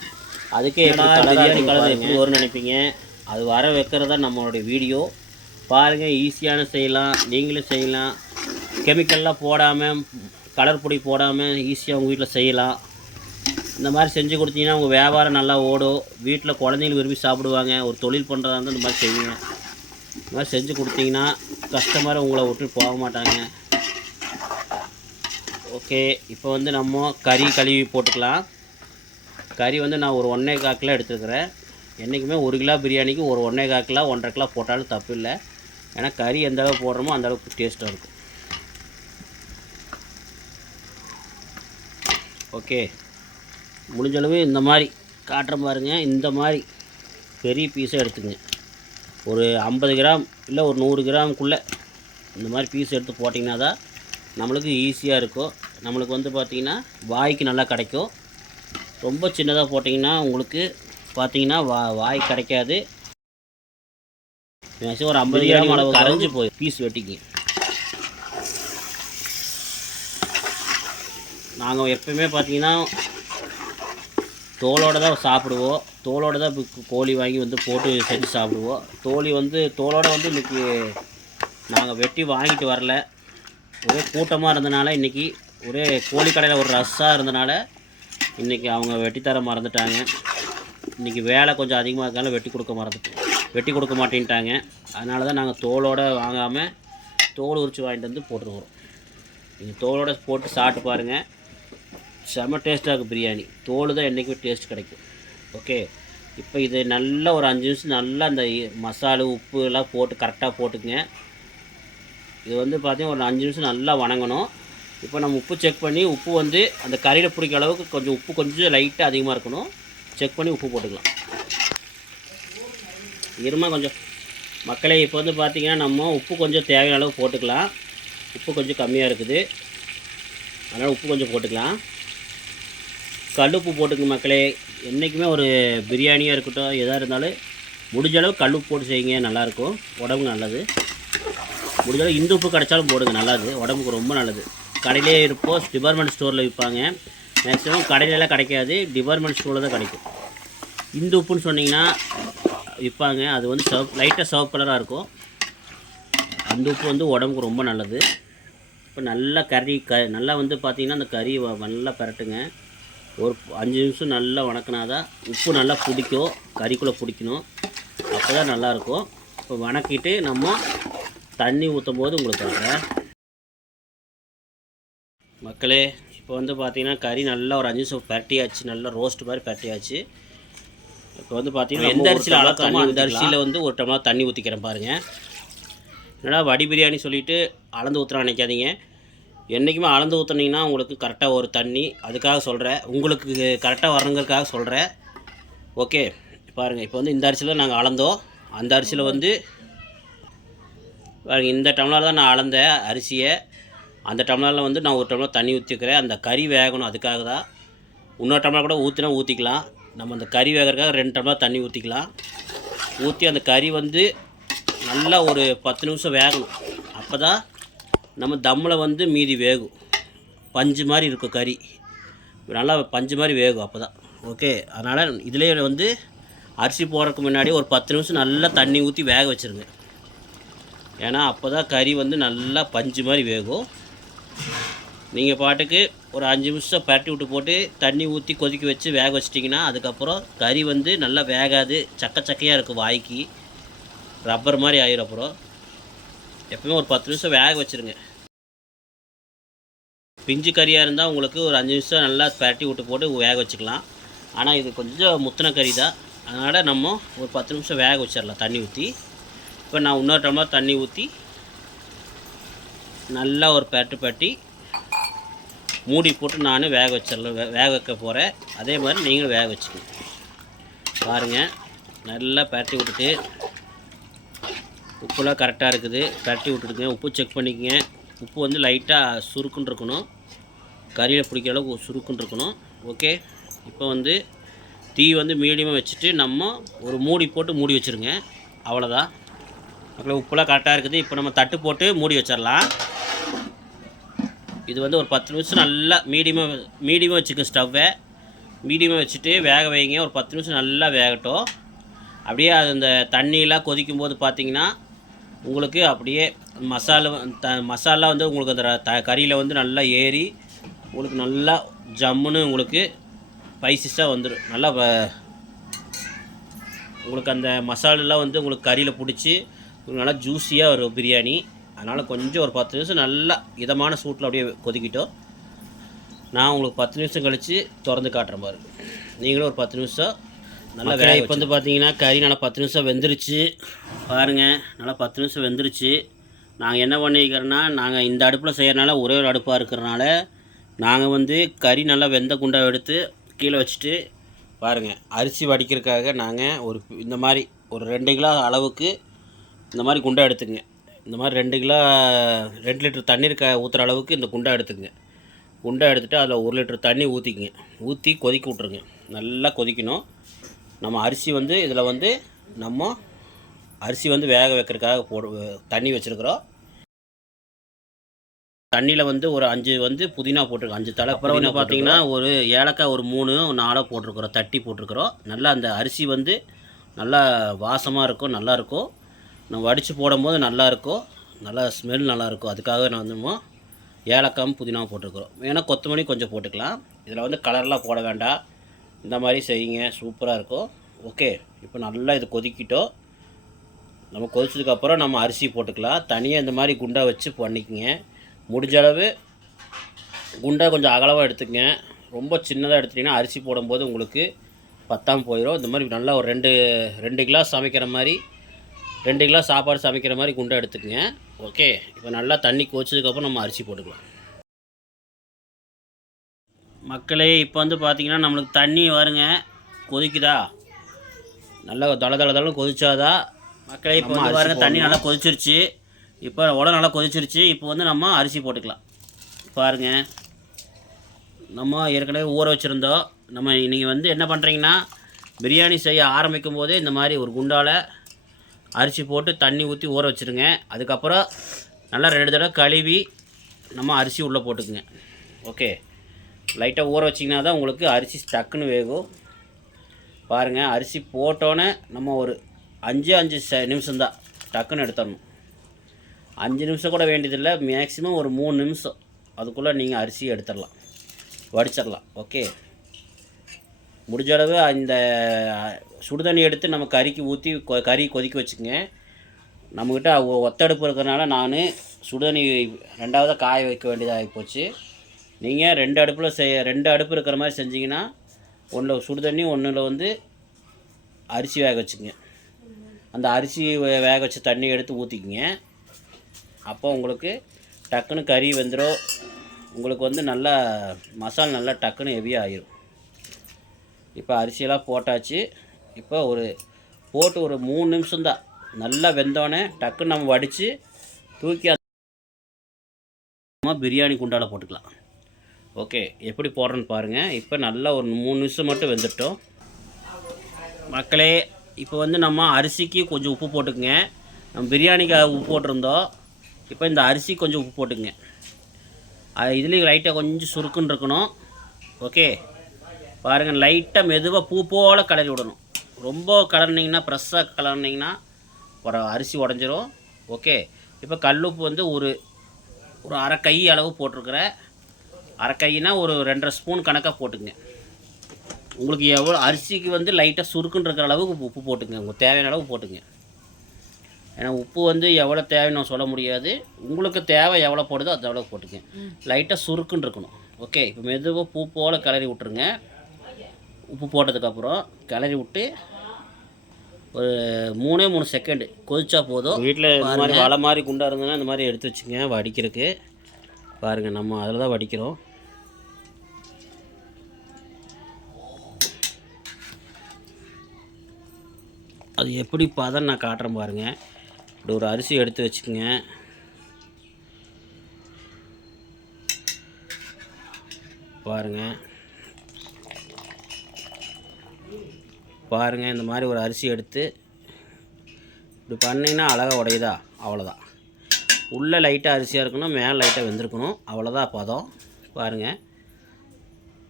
அதுக்கே பிரியாணி கலர் எப்படி வரும்னு நினைப்பீங்க. அது வர வைக்கிறது தான் நம்மளுடைய வீடியோ. பாருங்கள், ஈஸியான செய்யலாம், நீங்களும் செய்யலாம். கெமிக்கல்லாம் போடாமல், கலர் பொடி போடாமல் ஈஸியாக உங்கள் வீட்டில் செய்யலாம். இந்த மாதிரி செஞ்சு கொடுத்தீங்கன்னா உங்கள் வியாபாரம் நல்லா ஓடும். வீட்டில் குழந்தைங்களுக்கு விரும்பி சாப்பிடுவாங்க. ஒரு தொழில் பண்ணுறதா இருந்தால் இந்த மாதிரி செய்யுங்க. இந்த மாதிரி செஞ்சு கொடுத்தீங்கன்னா கஸ்டமரை உங்களை விட்டு போக மாட்டாங்க. ஓகே, இப்போ வந்து நம்ம கறி கழுவி போட்டுக்கலாம். கறி வந்து நான் ஒரு 1.25 கிலோ எடுத்துருக்கிறேன். என்றைக்குமே 1 கிலோ பிரியாணிக்கு ஒரு 1.25 கிலோ 1.5 கிலோ போட்டாலும் தப்பு இல்லை. ஏன்னா கறி எந்த அளவுக்கு போடுறோமோ அந்த அளவுக்கு டேஸ்ட்டாக இருக்கும். ஓகே, முடிஞ்சளவு இந்த மாதிரி காட்டுற பாருங்கள். இந்த மாதிரி பெரிய பீஸாக எடுத்துக்கங்க. ஒரு 50 கிராம் இல்லை ஒரு 100 கிராமுக்குள்ளே இந்த மாதிரி பீஸ் எடுத்து போட்டிங்கன்னா தான் நம்மளுக்கு ஈஸியாக இருக்கும். நம்மளுக்கு வந்து பார்த்திங்கன்னா வாய்க்கு நல்லா கிடைக்கும். ரொம்ப சின்னதாக போட்டிங்கன்னா உங்களுக்கு பார்த்திங்கன்னா வாய் கிடைக்காது. மேக்ஸிமம் ஒரு 50 கிராம் அளவு கரைஞ்சி போய் பீஸ் வெட்டிக்கிங்க. நாங்கள் எப்போயுமே பார்த்திங்கன்னா தோலோடு தான் சாப்பிடுவோம். தோலோடு தான் கோழி வாங்கி வந்து போட்டு செஞ்சு சாப்பிடுவோம். தோலோடு வந்து இன்றைக்கி நாங்கள் வெட்டி வாங்கிட்டு வரல. ஒரே கூட்டமாக இருந்தனால இன்றைக்கி ஒரே கோழி கடையில் ஒரு ரஸ்ஸாக இருந்தனால இன்றைக்கி அவங்க வெட்டித்தர மறந்துட்டாங்க. இன்றைக்கி வேலை கொஞ்சம் அதிகமாக இருக்காலும் வெட்டி கொடுக்க மாட்டேன்ட்டாங்க. அதனால தான் நாங்கள் தோலோடு வாங்காமல் தோல் உரித்து வாங்கிட்டு வந்து போட்டுருவோம். நீங்கள் தோலோடு போட்டு சாப்பிட்டு பாருங்கள், செம்ம டேஸ்ட்டாக இருக்கும் பிரியாணி. தோல் தான் என்றைக்குமே டேஸ்ட் கிடைக்கும். ஓகே, இப்போ இது நல்லா ஒரு 5 நிமிஷம் நல்லா அந்த மசாலா உப்பு எல்லாம் போட்டு கரெக்டாக போட்டுக்குங்க. இது வந்து பார்த்திங்கன்னா ஒரு 5 நிமிஷம் நல்லா வணங்கணும். இப்போ நம்ம உப்பு செக் பண்ணி, உப்பு வந்து அந்த கறியில் பிடிக்கிற அளவுக்கு கொஞ்சம் உப்பு கொஞ்சம் லைட்டாக அதிகமாக இருக்கணும். செக் பண்ணி உப்பு போட்டுக்கலாம். கொஞ்சம் மக்களே இப்போ வந்து பார்த்திங்கன்னா நம்ம உப்பு கொஞ்சம் தேவையான அளவு போட்டுக்கலாம். உப்பு கொஞ்சம் கம்மியாக இருக்குது, அதனால் உப்பு கொஞ்சம் போட்டுக்கலாம். கல்லுப்பு போட்டுங்க மக்களே. என்றைக்குமே ஒரு பிரியாணியாக இருக்கட்டும் எதாக இருந்தாலும் முடிஞ்ச அளவு கல்லுப்பு போட்டு செய்யுங்க, நல்லாயிருக்கும், உடம்புக்கு நல்லது. முடிஞ்சளவு இந்து உப்பு கிடைச்சாலும் போடுங்க, நல்லது, உடம்புக்கு ரொம்ப நல்லது. கடையிலே இருப்போம், டிபார்ட்மெண்ட் ஸ்டோரில் விற்பாங்க. மேக்ஸிமம் கடையிலலாம் கிடைக்காது, டிபார்ட்மெண்ட் ஸ்டோரில் தான் கிடைக்கும். இந்து உப்புன்னு சொன்னிங்கன்னா விற்பாங்க. அது வந்து லைட்டாக சிவப்பு கலராக இருக்கும். அந்த உப்பு வந்து உடம்புக்கு ரொம்ப நல்லது. இப்போ நல்லா நல்லா வந்து பார்த்திங்கன்னா அந்த கறி நல்லா பரட்டுங்க. ஒரு 5 நிமிஷம் நல்லா வணக்கினாதான் உப்பு நல்லா பிடிக்கும், கறிக்குள்ளே பிடிக்கணும். அப்போ தான் நல்லாயிருக்கும். இப்போ வணக்கிட்டு நம்ம தண்ணி ஊற்றும் போது உங்களுக்கு மக்களே இப்போ வந்து பார்த்திங்கன்னா கறி நல்லா ஒரு 5 நிமிஷம் பரட்டியாச்சு, நல்லா ரோஸ்ட் மாதிரி பரட்டியாச்சு. இப்போ வந்து பார்த்திங்கன்னா எந்த அரிசியில் அளக்கணுமோ அந்த அரிசியில் வந்து ஒரு டம்ளர் தண்ணி ஊற்றிக்கிறேன் பாருங்கள். என்னடா வடி பிரியாணி சொல்லிவிட்டு அளந்து ஊற்றுறான்னு நினைக்காதீங்க. என்றைக்குமே அளந்து ஊற்றுனீங்கன்னா உங்களுக்கு கரெக்டாக ஒரு தண்ணி. அதுக்காக சொல்கிறேன், உங்களுக்கு கரெக்டாக வரணுங்கிறதுக்காக சொல்கிறேன். ஓகே, பாருங்கள், இப்போ வந்து இந்த அரிசியில் நாங்கள் அளந்தோம். அந்த அரிசியில் வந்து பாருங்கள், இந்த டம்ளர் தான் நான் அளந்த அரிசியை. அந்த டம்ளரில் வந்து நான் ஒரு டம்ளர் தண்ணி ஊற்றிக்கிறேன். அந்த கறி வேகணும், அதுக்காக தான். இன்னொரு டம்ளர் கூட ஊற்றிக்கலாம். நம்ம அந்த கறி வேகிறதுக்காக 2 டம்ளர் தண்ணி ஊற்றிக்கலாம். ஊற்றி அந்த கறி வந்து நல்லா ஒரு 10 நிமிஷம் வேகணும். அப்போ தான் நம்ம தம்மில் வந்து மீதி வேகும். பஞ்சு மாதிரி இருக்கும் கறி, நல்லா பஞ்சு மாதிரி வேகும் அப்போ தான். ஓகே, அதனால் இதிலே வந்து அரிசி போடுறதுக்கு முன்னாடி ஒரு 10 நிமிஷம் நல்லா தண்ணி ஊற்றி வேக வச்சுருங்க. ஏன்னா அப்போ தான் கறி வந்து நல்லா பஞ்சு மாதிரி வேகும். நீங்கள் பாட்டுக்கு ஒரு 5 நிமிஷம் பரட்டி விட்டு போட்டு தண்ணி ஊற்றி கொதிக்க வச்சு வேக வச்சிட்டிங்கன்னா அதுக்கப்புறம் கறி வந்து நல்லா வேகாது, சக்கையாக இருக்கும், வாய்க்கு ரப்பர் மாதிரி ஆயிரும். அப்புறம் எப்பவுமே ஒரு 10 நிமிஷம் வேக வச்சுருங்க. பிஞ்சு கறியாக இருந்தால் உங்களுக்கு ஒரு 5 நிமிஷம் நல்லா பரட்டி விட்டு போட்டு வேக வச்சுக்கலாம். ஆனால் இது கொஞ்சம் முத்தின கறி தான், அதனால் நம்ம ஒரு 10 நிமிஷம் வேக வச்சிடலாம் தண்ணி ஊற்றி. இப்போ நான் இன்னொரு டம்ளர் தண்ணி ஊற்றி நல்லா ஒரு பரட்டி மூடி போட்டு நான் வேக வச்சிடலாம், வேக வைக்க போகிறேன். அதே மாதிரி நீங்களும் வேக வச்சுக்கணும். பாருங்கள், நல்லா பரட்டி விட்டுட்டு உப்புலாம் கரெக்டாக இருக்குது, பரட்டி விட்டுடுங்க. உப்பு செக் பண்ணிக்கங்க. உப்பு வந்து லைட்டாக சுருக்குன்னு இருக்கணும், கறியில் பிடிக்கிற அளவுக்கு சுருக்குன்னு இருக்கணும். ஓகே, இப்போ வந்து தீ வந்து மீடியமாக வச்சுட்டு நம்ம ஒரு மூடி போட்டு மூடி வச்சுருங்க. அவ்வளோதான் மக்களே, உப்புலாம் கரெக்டாக இருக்குது. இப்போ நம்ம தட்டு போட்டு மூடி வச்சிடலாம். இது வந்து ஒரு 10 நிமிஷம் நல்லா மீடியமாக வச்சுக்கோங்க. ஸ்டவ்வை மீடியமாக வச்சுட்டு வேக வைங்க. ஒரு 10 நிமிஷம் நல்லா வேகட்டும். அப்படியே அது இந்த தண்ணியெலாம் கொதிக்கும் போது பார்த்திங்கன்னா உங்களுக்கு அப்படியே மசாலா வந்து உங்களுக்கு அந்த கறியில் வந்து நல்லா ஏறி உங்களுக்கு நல்லா ஜம்முன்னு உங்களுக்கு ஸ்பைசஸாக வந்துடும். நல்லா உங்களுக்கு அந்த மசாலெலாம் வந்து உங்களுக்கு கறியில் பிடிச்சி உங்களுக்கு நல்லா ஜூஸியாக வரும் பிரியாணி. அதனால் கொஞ்சம் ஒரு 10 நிமிஷம் நல்லா இதமான சூட்டில் அப்படியே கொதிக்கிட்டோம். நான் உங்களுக்கு 10 நிமிஷம் கழித்து திறந்து காட்டுறேன் பாருங்க. நீங்களும் ஒரு 10 நிமிஷம் நல்லா வேக. இப்போ வந்து பார்த்தீங்கன்னா கறி நல்லா 10 நிமிஷம் வெந்துருச்சு பாருங்கள். நல்லா 10 நிமிஷம் வெந்துருச்சு. நாங்கள் என்ன பண்ணிக்கிறோன்னா, நாங்கள் இந்த அடுப்பில் செய்கிறனால ஒரே ஒரு அடுப்பாக இருக்கிறனால நாங்கள் வந்து கறி நல்லா வெந்த குண்டா எடுத்து கீழே வச்சுட்டு பாருங்கள், அரிசி வடிக்கிறதுக்காக நாங்கள் இந்த மாதிரி ஒரு 2 கிலோ அளவுக்கு இந்த மாதிரி குண்டா எடுத்துங்க. இந்த மாதிரி 2 லிட்டர் தண்ணீர் ஊற்றுற அளவுக்கு இந்த குண்டா எடுத்துங்க. குண்டா எடுத்துகிட்டு அதில் 1 லிட்டர் தண்ணி ஊற்றிக்குங்க. ஊற்றி கொதிக்க விட்ருங்க. நல்லா கொதிக்கணும். நம்ம அரிசி வந்து இதில் வந்து நம்ம அரிசி வந்து வேக வைக்கிறதுக்காக தண்ணி வச்சுருக்குறோம். தண்ணியில் வந்து ஒரு 5 வந்து புதினா போட்டிருக்கோம், 5 தலை. அப்புறம் வந்து பார்த்திங்கன்னா ஒரு ஏலக்காய் ஒரு 3 4 போட்டிருக்குறோம், தட்டி போட்டிருக்குறோம். நல்லா அந்த அரிசி வந்து நல்லா வாசமாக இருக்கும், நல்லாயிருக்கும். நம்ம வடித்து போடும்போது நல்லாயிருக்கும், நல்லா ஸ்மெல் நல்லாயிருக்கும். அதுக்காக நான் வந்து ஏலக்காயும் புதினாவும் போட்டிருக்குறோம். வேணால் கொத்தமல்லி கொஞ்சம் போட்டுக்கலாம். இதில் வந்து கலர்லாம் போட வேண்டாம். இந்த மாதிரி செய்யுங்க, சூப்பராக இருக்கும். ஓகே, இப்போ நல்லா இது கொதிக்கிட்டோம். நம்ம கொதிச்சதுக்கப்புறம் நம்ம அரிசி போட்டுக்கலாம். தனியாக இந்த மாதிரி குண்டா வச்சு பண்ணிக்கங்க. முடிஞ்ச அளவு குண்டா கொஞ்சம் அகலமாக எடுத்துக்கங்க. ரொம்ப சின்னதாக எடுத்துட்டிங்கன்னா அரிசி போடும்போது உங்களுக்கு பத்தாமல் போயிடும். இந்த மாதிரி நல்லா ஒரு 2 கிளாஸ் சமைக்கிற மாதிரி 2 கிளாஸ் சாப்பாடு சமைக்கிற மாதிரி குண்டா எடுத்துக்கங்க. ஓகே, இப்போ நல்லா தண்ணி கொதிச்சதுக்கப்புறம் நம்ம அரிசி போட்டுக்கலாம். மக்களே, இப்போ வந்து பார்த்திங்கன்னா நம்மளுக்கு தண்ணி வருங்க, கொதிக்குதா, நல்லா தளன்னு கொதிச்சாதான் மக்களே. இப்போ வந்து பாருங்கள், தண்ணி நல்லா கொதிச்சிருச்சு. இப்போ நல்லா கொதிச்சிருச்சு. இப்போ வந்து நம்ம அரிசி போட்டுக்கலாம். பாருங்கள், நம்ம ஏற்கனவே ஊற வச்சுருந்தோம். நீங்கள் வந்து என்ன பண்ணுறீங்கன்னா, பிரியாணி செய்ய ஆரம்பிக்கும் போதே இந்த மாதிரி ஒரு குண்டால் அரிசி போட்டு தண்ணி ஊற்றி ஊற வச்சுருங்க. அதுக்கப்புறம் நல்லா 2 தடவை கழுவி நம்ம அரிசி உள்ளே போட்டுக்குங்க. ஓகே, லைட்டாக ஊற வச்சிங்கன்னா தான் உங்களுக்கு அரிசி டக்குன்னு வேகும். பாருங்கள், அரிசி போட்டோன்னே நம்ம ஒரு 5 நிமிஷம்தான் டக்குன்னு எடுத்துடணும். 5 நிமிஷம் கூட வேண்டியதில்லை, மேக்ஸிமம் ஒரு 3 நிமிஷம் அதுக்குள்ளே நீங்கள் அரிசியை எடுத்துடலாம், வடிச்சிடலாம். ஓகே, முடிஞ்ச அளவு இந்த சுடுதண்ணி எடுத்து நம்ம கறிக்கு ஊற்றி கறி கொதிக்க வச்சுக்கோங்க. நம்மக்கிட்ட ஒத்தடுப்பு இருக்கிறனால நான் சுடுதண்ணி 2வது காய வைக்க வேண்டியதாக போச்சு. நீங்கள் 2 அடுப்பு இருக்கிற மாதிரி செஞ்சிங்கன்னா, ஒன்றில் சுடுதண்ணி, ஒன்றில் வந்து அரிசி வேக வச்சுக்கங்க. அந்த அரிசி வேக வச்ச தண்ணி எடுத்து ஊற்றிக்கிங்க. அப்போ உங்களுக்கு டக்குன்னு கறி வெந்துடும். உங்களுக்கு வந்து நல்லா மசாலா நல்லா டக்குன்னு ஹெவியாக ஆகிரும். இப்போ அரிசியெல்லாம் போட்டாச்சு. இப்போ போட்டு ஒரு 3 நிமிஷம்தான் நல்லா வெந்தோடனே டக்குன்னு நம்ம வடித்து தூக்கி நம்ம பிரியாணி குண்டால போட்டுக்கலாம். ஓகே, எப்படி போடுறேன்னு பாருங்கள். இப்போ நல்லா ஒரு 3 நிமிஷம் மட்டும் வெந்துட்டோம் மக்களே. இப்போ வந்து நம்ம அரிசிக்கு கொஞ்சம் உப்பு போட்டுக்குங்க. நம்ம பிரியாணிக்கு உப்பு போட்டிருந்தோம். இப்போ இந்த அரிசி கொஞ்சம் உப்பு போட்டுக்குங்க. இதுலேயும் லைட்டாக கொஞ்சம் சுருக்குன்னு இருக்கணும். ஓகே, பாருங்கள், லைட்டாக மெதுவாக பூ போல் கிளறி விடணும். ரொம்ப கலர்னிங்கன்னா, ஃப்ரெஷ்ஷாக கலர்னிங்கன்னா அரிசி உடஞ்சிரும். ஓகே, இப்போ கல்லுப்பு வந்து ஒரு அரை கை அளவு போட்டிருக்கிறேன். அரை கைனா ஒரு 2.5 ஸ்பூன் கணக்காக போட்டுங்க. உங்களுக்கு எவ்வளோ அரிசிக்கு வந்து லைட்டாக சுருக்குன்னு இருக்கிற அளவுக்கு உப்பு போட்டுங்க. உங்களுக்கு தேவையான அளவு போட்டுங்க. ஏன்னா உப்பு வந்து எவ்வளோ தேவைன்னு நான் சொல்ல முடியாது. உங்களுக்கு தேவை எவ்வளோ போடுதோ அது எவ்வளோ போட்டுங்க. லைட்டாக சுருக்குன்னு இருக்கணும். ஓகே, இப்போ மெதுவாக பூ போல் கிளறி விட்ருங்க. உப்பு போட்டதுக்கப்புறம் கிளறி விட்டு ஒரு 3 செகண்டு கொதிச்சா போதும். வீட்டில் இந்த மாதிரி வலை மாதிரி குண்டாக இருந்ததுன்னா இந்த மாதிரி எடுத்து வச்சுங்க வடிக்கிறதுக்கு. பாருங்கள், நம்ம அதில் தான் வடிக்கிறோம். அது எப்படி பதம் நான் காட்டுறேன் பாருங்கள். இப்படி ஒரு அரிசி எடுத்து வச்சுக்கோங்க. பாருங்கள் இந்த மாதிரி ஒரு அரிசி எடுத்து இப்படி பண்ணிங்கன்னா அழகாக உடையுதா, அவ்வளோதான். உள்ளே லைட்டாக அரிசியாக இருக்கணும், மேலே லைட்டாக வெந்திருக்கணும், அவ்வளோதான் பதம். பாருங்கள்,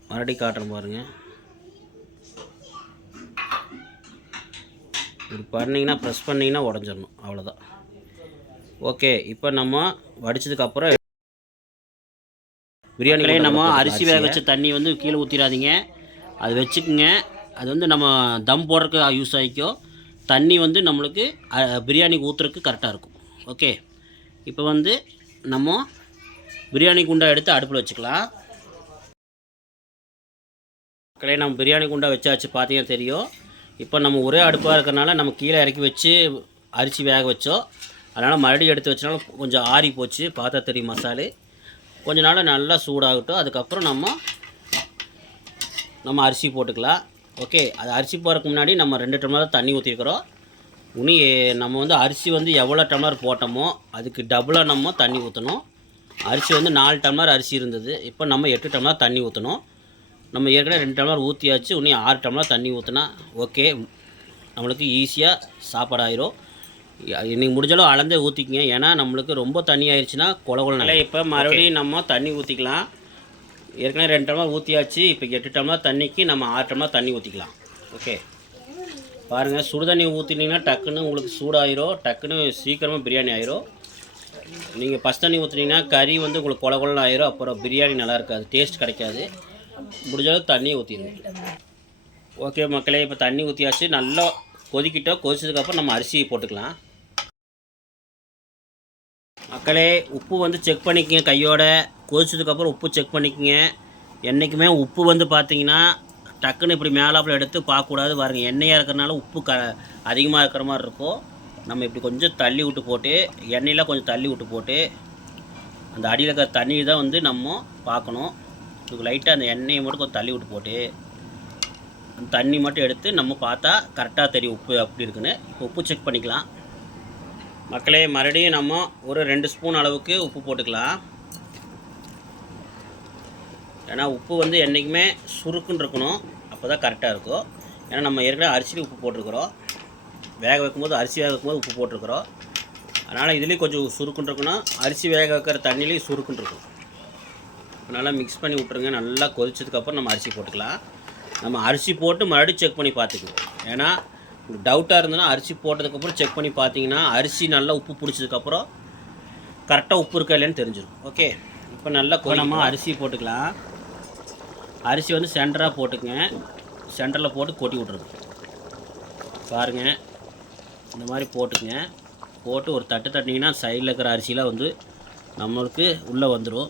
மறுபடியும் காட்டுறேன் பாருங்கள். இப்படி பண்ணிங்கன்னா ப்ரெஸ் பண்ணிங்கன்னா உடஞ்சிடணும், அவ்வளோதான். ஓகே, இப்போ நம்ம வடித்ததுக்கப்புறம் பிரியாணிலே நம்ம அரிசி வேக வச்ச தண்ணி வந்து கீழே ஊற்றிடாதீங்க, அது வச்சுக்குங்க. அது வந்து நம்ம தம் போடுறதுக்கு யூஸ் ஆகிக்கும். தண்ணி வந்து நம்மளுக்கு பிரியாணிக்கு ஊற்றுறதுக்கு கரெக்டாக இருக்கும். ஓகே, இப்போ வந்து நம்ம பிரியாணி குண்டா எடுத்து அடுப்பில் வச்சுக்கலாம். மக்களே, நம்ம பிரியாணி குண்டா வச்சாச்சு, பார்த்தீங்கன்னா தெரியும். இப்போ நம்ம ஒரே அடுப்பாக இருக்கிறனால நம்ம கீழே இறக்கி வச்சு அரிசி வேக வச்சோம். அதனால் மறுபடியும் எடுத்து வச்சனால கொஞ்சம் ஆறி போச்சு, பார்த்தா தெரியும் மசாலு. கொஞ்ச நாள் நல்லா சூடாகட்டும், அதுக்கப்புறம் நம்ம அரிசி போட்டுக்கலாம். ஓகே, அது அரிசி போகிறதுக்கு முன்னாடி நம்ம 2 டம்ளர் தண்ணி ஊற்றிருக்கிறோம். உனி நம்ம வந்து அரிசி வந்து எவ்வளோ டம்ளர் போட்டோமோ அதுக்கு டபுளாக நம்ம தண்ணி ஊற்றணும். அரிசி வந்து 4 டம்ளர் அரிசி இருந்தது, இப்போ நம்ம 8 டம்ளர் தண்ணி ஊற்றணும். நம்ம ஏற்கனவே 2 டம்ளர் ஊற்றியாச்சு, உனி 6 டம்ளர் தண்ணி ஊற்றினா ஓகே, நம்மளுக்கு ஈஸியாக சாப்பாடு ஆயிரும். இன்றைக்கி முடிஞ்சாலும் அளந்தே ஊற்றிக்கிங்க, ஏன்னா நம்மளுக்கு ரொம்ப தண்ணி ஆயிடுச்சுன்னா கொலை. இப்போ மறுபடியும் நம்ம தண்ணி ஊற்றிக்கலாம். ஏற்கனவே 2 டம்ளர் ஊற்றியாச்சு, இப்போ 8 டம்ளர் தண்ணிக்கு நம்ம 6 டம்ளர் தண்ணி ஊற்றிக்கலாம். ஓகே, பாருங்கள், சுடு தண்ணி ஊற்றினீங்கன்னா டக்குன்னு உங்களுக்கு சூடாயிரும், டக்குன்னு சீக்கிரமாக பிரியாணி ஆயிரும். நீங்கள் பச்சை தண்ணி ஊற்றினீங்கன்னா கறி வந்து உங்களுக்கு கொலை ஆயிரும், அப்புறம் பிரியாணி நல்லா இருக்காது, டேஸ்ட் கிடைக்காது. முடிஞ்சாலும் தண்ணி ஊற்றிடுங்க. ஓகே மக்களே, இப்போ தண்ணி ஊற்றியாச்சு, நல்லா கொதிக்கிட்டோம். கொதிச்சதுக்கப்புறம் நம்ம அரிசியை போட்டுக்கலாம். மக்களே, உப்பு வந்து செக் பண்ணிக்கங்க கையோட. கொதிச்சதுக்கப்புறம் உப்பு செக் பண்ணிக்கங்க. என்றைக்குமே உப்பு வந்து பார்த்தீங்கன்னா டக்குன்னு இப்படி மேலாப்பில் எடுத்து பார்க்கக்கூடாது. பாருங்கள், எண்ணெயாக இருக்கிறனால உப்பு அதிகமாக இருக்கிற மாதிரி இருக்கும். நம்ம இப்படி கொஞ்சம் தள்ளி விட்டு போட்டு, எண்ணெயெலாம் கொஞ்சம் தள்ளி விட்டு போட்டு, அந்த அடியில் இருக்கிற தண்ணி தான் வந்து நம்ம பார்க்கணும். இதுக்கு லைட்டாக அந்த எண்ணெயை மட்டும் கொஞ்சம் தள்ளி விட்டு போட்டு அந்த தண்ணி மட்டும் எடுத்து நம்ம பார்த்தா கரெக்டாக தெரியும் உப்பு அப்படி இருக்குன்னு. இப்போ உப்பு செக் பண்ணிக்கலாம். மக்களே, மறுபடியும் நம்ம ஒரு 2 ஸ்பூன் அளவுக்கு உப்பு போட்டுக்கலாம். ஏன்னா உப்பு வந்து என்றைக்குமே சுருக்குன்னு இருக்கணும், அப்போ தான் கரெக்டாக இருக்கும். ஏன்னா நம்ம ஏற்கனவே அரிசியில் உப்பு போட்டிருக்கிறோம், வேக வைக்கும்போது அரிசி வேக வைக்கும்போது உப்பு போட்டிருக்கிறோம். அதனால் இதுலேயும் கொஞ்சம் சுருக்குன்னு இருக்கணும், அரிசி வேக வைக்கிற தண்ணிலையும் சுருக்குன்னு இருக்கும். நல்லா மிக்ஸ் பண்ணி விட்ருங்க. நல்லா கொதிச்சதுக்கப்புறம் நம்ம அரிசி போட்டுக்கலாம். நம்ம அரிசி போட்டு மறுபடியும் செக் பண்ணி பார்த்துக்குவோம். ஏன்னா உங்களுக்கு டவுட்டாக இருந்ததுன்னா அரிசி போட்டதுக்கப்புறம் செக் பண்ணி பார்த்தீங்கன்னா அரிசி நல்லா உப்பு பிடிச்சதுக்கப்புறம் கரெக்டாக உப்பு இருக்கா இல்லைன்னு தெரிஞ்சிடும். ஓகே, இப்போ நல்லா நம்ம அரிசி போட்டுக்கலாம். அரிசி வந்து சென்டராக போட்டுக்குங்க, சென்டரில் போட்டு கொட்டி விட்ருங்க. பாருங்கள், இந்த மாதிரி போட்டுக்குங்க. போட்டு ஒரு தட்டு தட்டினீங்கன்னா சைடில் இருக்கிற அரிசிலாம் வந்து நம்மளுக்கு உள்ளே வந்துடும்.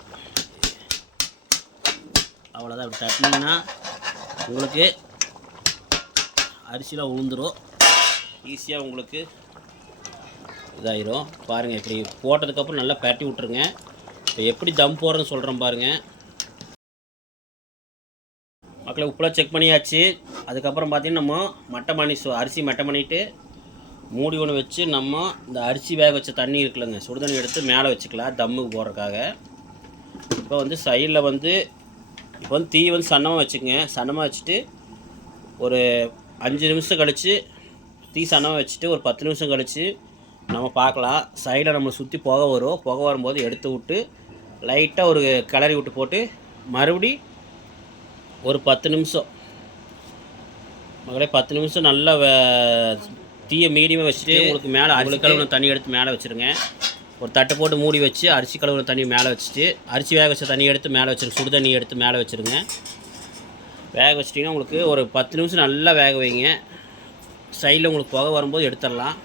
அவ்வளோதான். அப்படி தட்டினீங்கன்னா உங்களுக்கு அரிசிலாம் உளுந்துடும், ஈஸியாக உங்களுக்கு இதாயிரும். பாருங்கள், இப்படி போட்டதுக்கப்புறம் நல்லா பரட்டி விட்ருங்க. இப்போ எப்படி தம் போடுறதுன்னு சொல்கிறேன் பாருங்கள். மக்களை, உப்புலாம் செக் பண்ணியாச்சு. அதுக்கப்புறம் பார்த்திங்கன்னா நம்ம அரிசி மட்டை பண்ணிவிட்டு மூடி ஒன்று வச்சு நம்ம இந்த அரிசி வேக வச்ச தண்ணி இருக்குல்லங்க, சுடுதண்ணி எடுத்து மேலே வச்சுக்கலாம் தம்முக்கு போடுறதுக்காக. இப்போ வந்து சைடில் வந்து இப்போ வந்து தீ வந்து சன்னமாக வச்சுக்கோங்க. சன்னமாக வச்சுட்டு ஒரு 5 நிமிஷம் கழித்து தீ சன்னமாக வச்சுட்டு ஒரு 10 நிமிஷம் கழித்து நம்ம பார்க்கலாம். சைடில் நம்மளை சுற்றி புகை வரும். புகை வரும்போது எடுத்து விட்டு லைட்டாக ஒரு கிளறி விட்டு போட்டு மறுபடி ஒரு 10 நிமிஷம் மகளே 10 நிமிஷம் நல்லா தீயை மீடியமாக வச்சுட்டு உங்களுக்கு மேலே அரிசி கழுவுன தண்ணி எடுத்து மேலே வச்சுருங்க. ஒரு தட்டை போட்டு மூடி வச்சு அரிசி கழுவுன தண்ணி மேலே வச்சுட்டு அரிசி வேக வச்ச தண்ணி எடுத்து மேலே வச்சுருங்க. சுடு தண்ணி எடுத்து மேலே வச்சுருங்க. வேக வச்சிட்டிங்கன்னா உங்களுக்கு ஒரு 10 நிமிஷம் நல்லா வேக வைங்க. சைடில் உங்களுக்கு புகை வரும்போது எடுத்துடலாம்.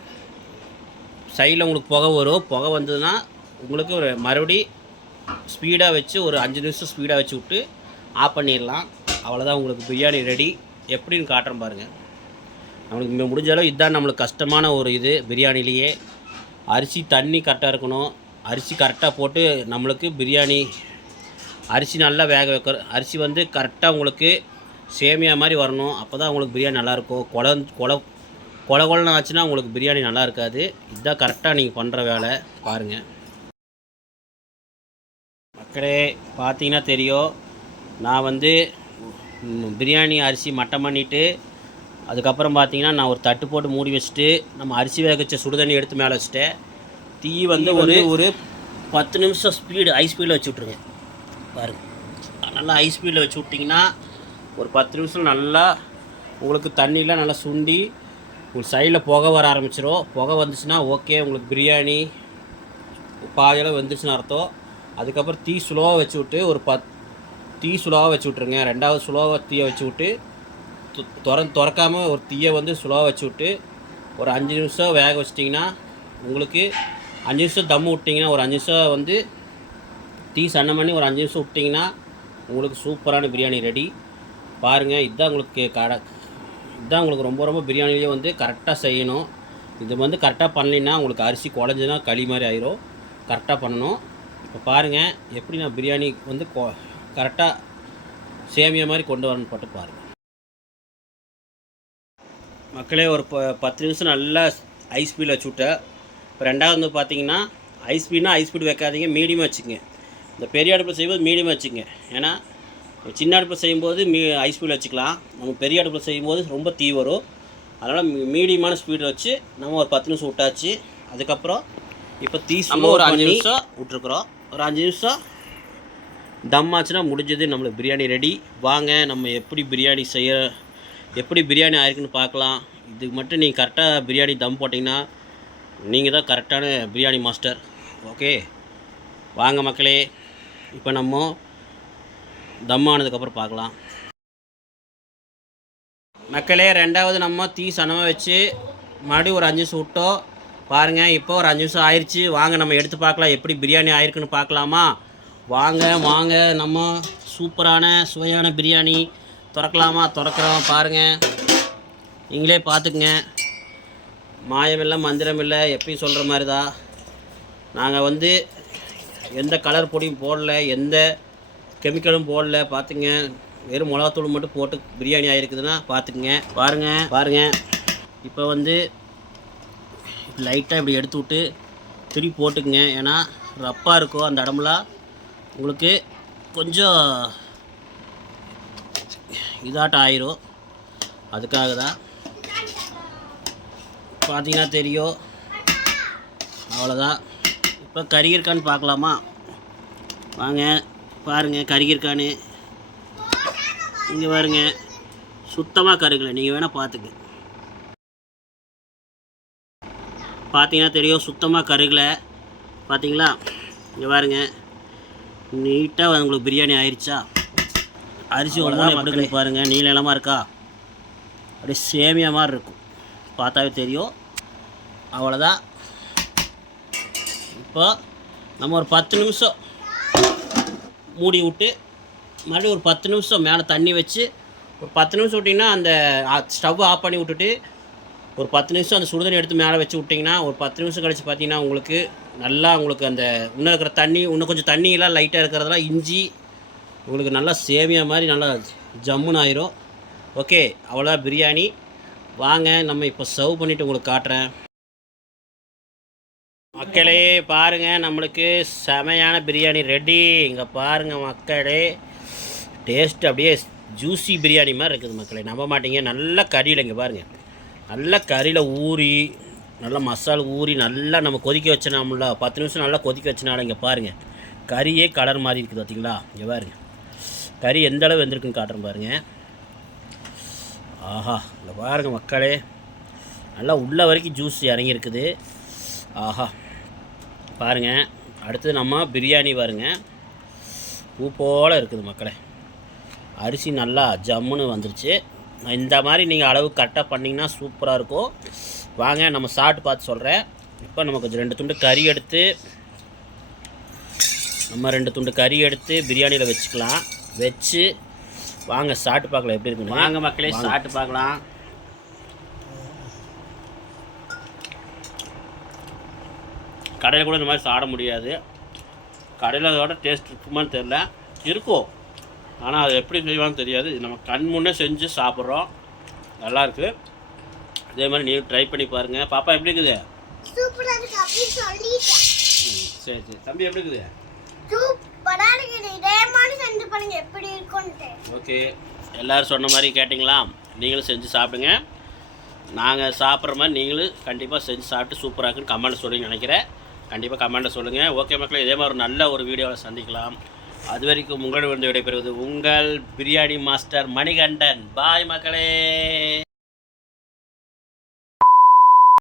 சைடில் உங்களுக்கு புகை வரும். புகை வந்ததுன்னா உங்களுக்கு ஒரு மறுபடி ஸ்பீடாக வச்சு ஒரு 5 நிமிஷம் ஸ்பீடாக வச்சு விட்டு ஆஃப் பண்ணிடலாம். அவ்வளோதான், உங்களுக்கு பிரியாணி ரெடி. எப்படின்னு காட்டுறேன் பாருங்கள். நம்மளுக்கு இங்கே முடிஞ்சாலும் இதுதான் நம்மளுக்கு கஷ்டமான ஒரு இது பிரியாணிலேயே. அரிசி தண்ணி கரெக்டாக இருக்கணும். அரிசி கரெக்டாக போட்டு நம்மளுக்கு பிரியாணி அரிசி நல்லா வேக வைக்கிற அரிசி வந்து கரெக்டாக உங்களுக்கு சேமியா மாதிரி வரணும். அப்போ தான் உங்களுக்கு பிரியாணி நல்லாயிருக்கும். கொலன்னு ஆச்சுன்னா உங்களுக்கு பிரியாணி நல்லா இருக்காது. இதுதான் கரெக்டாக நீங்கள் பண்ணுற வேலை. பாருங்கள் மக்களே, பார்த்தீங்கன்னா தெரியும் நான் வந்து பிரியாணி அரிசி மட்டம் பண்ணிவிட்டு அதுக்கப்புறம் பார்த்தீங்கன்னா நான் ஒரு தட்டு போட்டு மூடி வச்சுட்டு நம்ம அரிசி வேக வச்ச சுடுதண்ணி எடுத்து மேலே வச்சுட்டேன். தீ வந்து ஒரு 10 நிமிஷம் ஸ்பீடு ஹை ஸ்பீடில் வச்சு விட்ருங்க. பாருங்கள், நல்லா ஹை ஸ்பீடில் வச்சு விட்டிங்கன்னா ஒரு 10 நிமிஷம் நல்லா உங்களுக்கு தண்ணியெலாம் நல்லா சுண்டி உங்களுக்கு சைடில் புகை வர ஆரம்பிச்சிடும். புகை வந்துச்சுன்னா ஓகே, உங்களுக்கு பிரியாணி பாதியளவு வந்துச்சுன்னு அர்த்தம். அதுக்கப்புறம் தீ ஸ்லோவாக வச்சு விட்டு தீ ஸ்லோவாக வச்சு விட்ருங்க. ரெண்டாவது ஸ்லோவாக தீயை வச்சு விட்டு திறக்காமல் ஒரு தீயை வந்து ஸ்லோவாக வச்சு விட்டு ஒரு 5 நிமிஷம் வேக வச்சிட்டிங்கன்னா உங்களுக்கு 5 நிமிஷம் தம்மு விட்டிங்கன்னா ஒரு 5 நிமிஷம் வந்து தீ சன்னம் பண்ணி ஒரு 5 நிமிஷம் விட்டிங்கன்னா உங்களுக்கு சூப்பரான பிரியாணி ரெடி. பாருங்கள், இதுதான் உங்களுக்கு ரொம்ப ரொம்ப பிரியாணிலேயே வந்து கரெக்டாக செய்யணும். இது வந்து கரெக்டாக பண்ணலைன்னா உங்களுக்கு அரிசி குழஞ்சுன்னா களி மாதிரி ஆயிரும். கரெக்டாக பண்ணணும். இப்போ பாருங்கள் எப்படி நான் பிரியாணி வந்து கரெக்டாக சேமியா மாதிரி கொண்டு வரணும்னு போட்டு பாருங்கள் மக்களே. ஒரு 10 நிமிஷம் நல்லா ஹை ஸ்பீடில் வச்சு விட்டேன். இப்போ ரெண்டாவது வந்து பார்த்தீங்கன்னா ஹை ஸ்பீடு வைக்காதீங்க, மீடியமாக வச்சுங்க. இந்த பெரிய அடுப்பில் செய்யும்போது மீடியமாக வச்சுங்க. ஏன்னா சின்ன அடுப்பில் செய்யும்போது ஹை ஸ்பீடில் வச்சுக்கலாம். நம்ம பெரிய அடுப்பில் செய்யும்போது ரொம்ப தீ வரும். அதனால் மீடியமான ஸ்பீடில் வச்சு நம்ம ஒரு 10 நிமிஷம் விட்டாச்சு. அதுக்கப்புறம் இப்போ தீ நம்ம ஒரு 5 நிமிஷம் விட்ருக்குறோம். ஒரு 5 நிமிஷம் தம் ஆச்சுன்னா முடிஞ்சது, நம்மளுக்கு பிரியாணி ரெடி. வாங்க நம்ம எப்படி பிரியாணி ஆயிருக்குன்னு பார்க்கலாம். இதுக்கு மட்டும் நீங்கள் கரெக்டாக பிரியாணி தம் போட்டிங்கன்னா நீங்கள் தான் கரெக்டான பிரியாணி மாஸ்டர். ஓகே, வாங்க மக்களே, இப்போ நம்ம தம் ஆனதுக்கப்புறம் பார்க்கலாம். மக்களே, ரெண்டாவது நம்ம தீ சனமாக வச்சு மறுபடியும் ஒரு 5 நிமிஷம் விட்டோம். பாருங்கள், இப்போ ஒரு 5 நிமிஷம் ஆயிடுச்சு. வாங்க நம்ம எடுத்து பார்க்கலாம் எப்படி பிரியாணி ஆயிருக்குன்னு பார்க்கலாமா? வாங்க நம்ம சூப்பரான சுவையான பிரியாணி திறக்கிறோம். பாருங்கள், நீங்களே பார்த்துக்குங்க. மாயமில்லை மந்திரமில்லை, எப்பயும் சொல்கிற மாதிரி தான். நாங்கள் வந்து எந்த கலர் பொடியும் போடல, எந்த கெமிக்கலும் போடல. பார்த்துங்க, வெறும் மிளகாத்தூள் மட்டும் போட்டு பிரியாணி ஆகிருக்குதுன்னா பார்த்துக்குங்க. பாருங்கள் இப்போ வந்து லைட்டாக இப்படி எடுத்து விட்டு திருப்பி போட்டுக்குங்க. ஏன்னா ரப்பாக இருக்கும் அந்த இடம்லாம் உங்களுக்கு கொஞ்சம் இதாட்டம் ஆயிரும். அதுக்காக தான். பார்த்தீங்கன்னா தெரியும். அவ்வளோதான். இப்போ கறி இருக்கான்னு பார்க்கலாமா? வாங்க பாருங்கள், கறி இருக்கான்னு. இங்கே பாருங்க, சுத்தமாக கருகலை. நீங்கள் வேணால் பார்த்துங்க. பார்த்தீங்கன்னா தெரியும், சுத்தமாக கருகலை. பார்த்தீங்களா? இங்கே பாருங்க, நீட்டாக உங்களுக்கு பிரியாணி ஆயிடுச்சா? அரிசி ஒன்று எப்படி பாருங்கள், நீளமாக இருக்கா? அப்படியே சேமியா மாதிரி இருக்கும், பார்த்தாவே தெரியும். அவ்வளோதான். இப்போ நம்ம ஒரு 10 நிமிஷம் மூடி விட்டு மறுபடியும் ஒரு 10 நிமிஷம் மேலே தண்ணி வச்சு ஒரு 10 நிமிஷம் விட்டிங்கன்னா அந்த ஸ்டவ் ஆஃப் பண்ணி விட்டுட்டு ஒரு 10 நிமிஷம் அந்த சுடுதண்ணி எடுத்து மேலே வச்சு விட்டிங்கன்னா ஒரு 10 நிமிஷம் கழித்து பார்த்தீங்கன்னா உங்களுக்கு நல்லா உங்களுக்கு அந்த இன்னும் இருக்கிற தண்ணி இன்னும் கொஞ்சம் தண்ணியெல்லாம் லைட்டாக இருக்கிறதெல்லாம் இஞ்சி உங்களுக்கு நல்லா சேமியா மாதிரி நல்லா ஜம்முன்னு ஆயிரும். ஓகே, அவ்வளோதான் பிரியாணி. வாங்க நம்ம இப்போ சர்வ் பண்ணிவிட்டு உங்களுக்கு காட்டுறேன். மக்களே பாருங்கள், நம்மளுக்கு செமையான பிரியாணி ரெடி. இங்கே பாருங்கள் மக்களே, டேஸ்ட் அப்படியே ஜூஸி பிரியாணி மாதிரி இருக்குது மக்களே. நம்ப மாட்டீங்க. நல்ல கறியில் இங்கே பாருங்கள், நல்ல கறியில் ஊறி நல்லா மசாலா ஊறி நல்லா நம்ம கொதிக்க வச்சோம்ல 10 நிமிஷம் நல்லா கொதிக்க வச்சனால இங்கே பாருங்கள் கறியே கலர் மாதிரி இருக்குது. பார்த்தீங்களா? இங்கே பாருங்கள் கறி எந்த அளவு வெந்திருக்குன்னு காட்டுறேன் பாருங்கள். ஆஹா, இங்கே பாருங்கள் மக்களே, நல்லா உள்ள வரைக்கும் ஜூஸ் இறங்கியிருக்குது. ஆஹா பாருங்கள். அடுத்தது நம்ம பிரியாணி பாருங்கள், பூ போல் இருக்குது மக்களே. அரிசி நல்லா ஜம்முன்னு வந்துருச்சு. இந்த மாதிரி நீங்கள் அளவு கரெக்டாக பண்ணிங்கன்னா சூப்பராக இருக்கும். வாங்க நம்ம சாப்பிட்டு பார்த்து சொல்கிறேன். இப்போ நமக்கு 2 துண்டு கறி எடுத்து பிரியாணியில் வச்சுக்கலாம். வச்சு வாங்க சாப்பிட்டு பார்க்கலாம் எப்படி இருக்குன்னு. வாங்க மக்களே சாப்பிட்டு பார்க்கலாம். கடையில் கூட இந்த மாதிரி சாப்பிட முடியாது. கடையில் அதோட டேஸ்ட் இருக்குமான்னு தெரில, இருக்கும். ஆனால் அது எப்படி செய்வான்னு தெரியாது. நம்ம கண் முன்னே செஞ்சு சாப்பிட்றோம், நல்லாயிருக்கு. இதே மாதிரி நீங்கள் ட்ரை பண்ணி பாருங்கள். பாப்பா எப்படி இருக்குது? சரி தம்பி எப்படி இருக்குது? சூப்பராக இருக்குது. இதே மாதிரி செஞ்சு பாருங்க எப்படி இருக்கும். ஓகே, எல்லோரும் சொன்ன மாதிரி கேட்டிங்களா? நீங்களும் செஞ்சு சாப்பிடுங்க. நாங்கள் சாப்பிட்ற மாதிரி நீங்களும் கண்டிப்பாக செஞ்சு சாப்பிட்டு சூப்பராக இருக்குன்னு கமெண்ட் சொல்லுங்க நினைக்கிறேன். கண்டிப்பாக கமெண்ட்டில் சொல்லுங்கள். ஓகே மக்களே, இதே மாதிரி ஒரு நல்ல ஒரு வீடியோவில் சந்திக்கலாம். அது வரைக்கும் உங்களிடம் விடைபெறுவது உங்கள் பிரியாணி மாஸ்டர் மணிகண்டன். பாய் மக்களே.